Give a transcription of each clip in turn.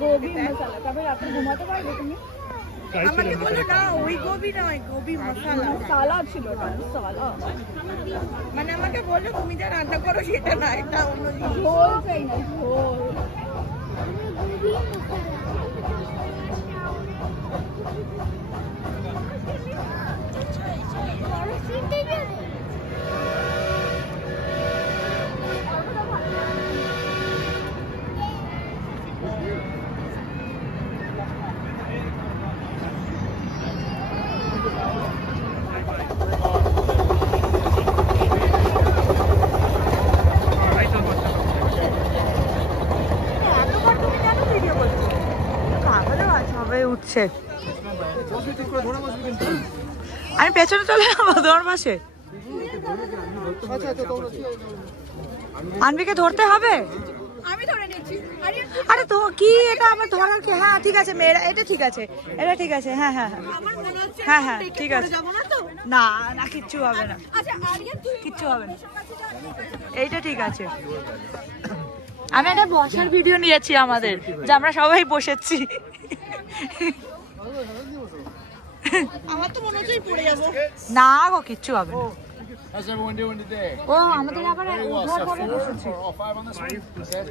Gobi মশলা তবে রাতে ঘুমাতে পারবে তুমি? আমাকে বলে না ওই গোবি নয়, গোবি মশলা। মশলা ছিল না, মশলা মানে আমাকে বললো তুমি যা রান্না করো সেটা না, এটা অন্য জিনিস। ঝোল চাই না, ঝোল। উঠছে আমি পেছনে চলে যাবো তোমার পাশে। আনবিকে ধরতে হবে, আমি ধরে নিচ্ছি। আরে তো কি এটা আমার ধরার কি? হ্যাঁ ঠিক আছে মেয়েরা, এটা ঠিক আছে, এটা ঠিক আছে। হ্যাঁ হ্যাঁ হ্যাঁ হ্যাঁ ঠিক আছে। না না কিচ্ছু হবে না, কিচ্ছু হবে না, এইটা ঠিক আছে। আমি একটা বসার ভিডিও নিয়েছি আমাদের, যে আমরা সবাই বসেছি। আমার তো মনে হচ্ছে পড়ে যাবো। না গো কিচ্ছু হবে না। How's everyone doing today? ও আমাদের আবার ঘর করে বসেছি। All 5 on this one? Okay.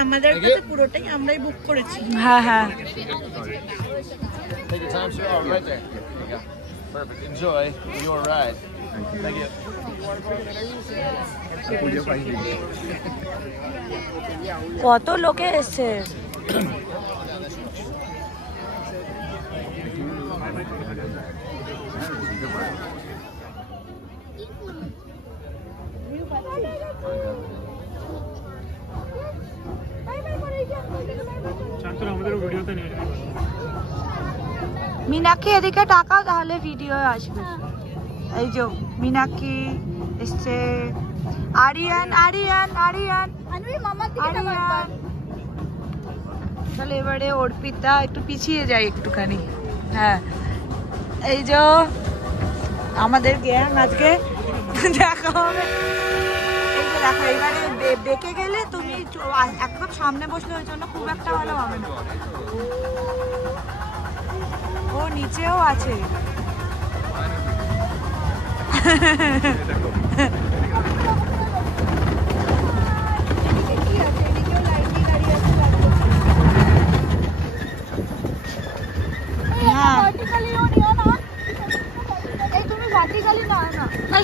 আমাদের কাছে পুরোটাই আমরাই বুক করেছি। হ্যাঁ হ্যাঁ Take your time, sir. Oh, right there. There you go. Perfect. Enjoy your ride. Thank you. কত লোকে এসছে। মিনাক্ষী এদিকে টাকাও, তাহলে ভিডিও আসবে। এই যে মিনাক্ষী এসছে, আরিয়ান আরিয়ান আরিয়ান আরিয়ান। তাহলে এবারে অর্পিতা একটু পিছিয়ে যায় একটুখানি। হ্যাঁ এই যে আমাদের গ্যাং আজকে দেখা হবে। এই যে দেখো এবারে বেঁকে গেলে তুমি একদম সামনে বসলে ওই জন্য খুব একটা ভালো হবে না। ও নিচেও আছে।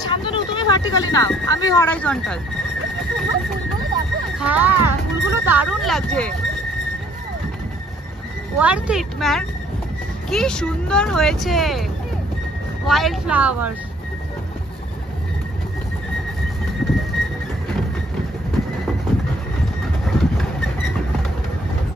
শান্তনু তুমি ভার্টিক্যালি নাও, আমি হরাইজন্টাল। হ্যাঁ ফুলগুলো দারুণ লাগছে, ওয়ার্থ ইট ম্যান। কি সুন্দর হয়েছে ওয়াইল্ড ফ্লাওয়ার।